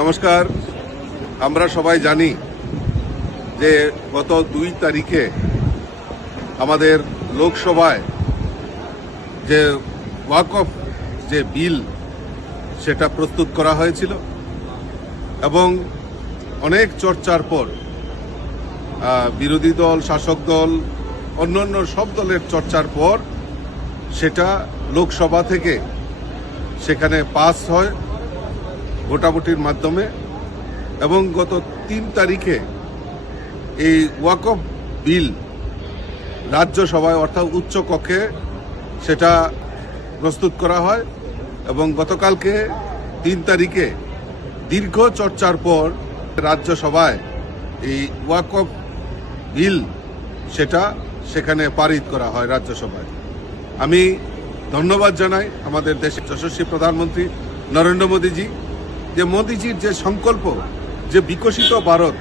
নমস্কার। আমরা সবাই জানি যে গত 2 তারিখে আমাদের লোকসভায় যে ওয়াকফ যে বিল সেটা প্রস্তুত করা হয়েছিল এবং অনেক চর্চার পর বিরোধী দল, শাসক দল, অন্যান্য সব দলের চর্চার পর সেটা লোকসভা থেকে সেখানে পাস হয় ভোটাভুটির মাধ্যমে এবং গত 3 তারিখে এই ওয়াকফ বিল রাজ্যসভায় অর্থাৎ উচ্চ কক্ষে সেটা প্রস্তুত করা হয় এবং গতকালকে 3 তারিখে দীর্ঘ চর্চার পর রাজ্যসভায় এই ওয়াকফ বিল সেটা সেখানে পারিত করা হয় রাজ্যসভায়। আমি ধন্যবাদ জানাই আমাদের দেশের যশস্বী প্রধানমন্ত্রী নরেন্দ্র মোদীজি, যে মোদীজির যে সংকল্প যে বিকশিত ভারত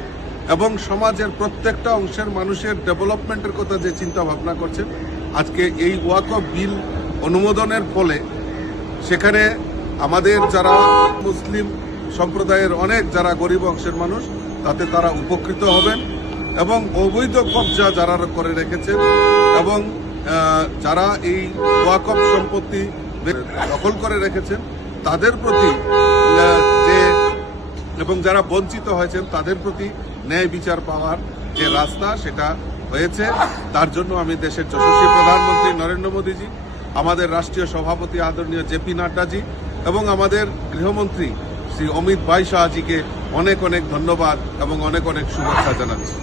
এবং সমাজের প্রত্যেকটা অংশের মানুষের ডেভেলপমেন্টের কথা যে চিন্তা ভাবনা করছেন, আজকে এই ওয়াকফ বিল অনুমোদনের ফলে সেখানে আমাদের যারা মুসলিম সম্প্রদায়ের অনেক যারা গরিব অংশের মানুষ তাতে তারা উপকৃত হবেন এবং অবৈধ কবজা যারা করে রেখেছেন এবং যারা এই ওয়াকফ সম্পত্তি দখল করে রেখেছেন তাদের প্রতি এবং যারা বঞ্চিত হয়েছেন তাদের প্রতি ন্যায় বিচার পাওয়ার যে রাস্তা সেটা হয়েছে। তার জন্য আমি দেশের যশস্বী প্রধানমন্ত্রী নরেন্দ্র মোদীজি, আমাদের রাষ্ট্রীয় সভাপতি আদরণীয় জেপি নাড্ডাজি এবং আমাদের গৃহমন্ত্রী শ্রী অমিত ভাই শাহজিকে অনেক অনেক ধন্যবাদ এবং অনেক অনেক শুভেচ্ছা জানাচ্ছি।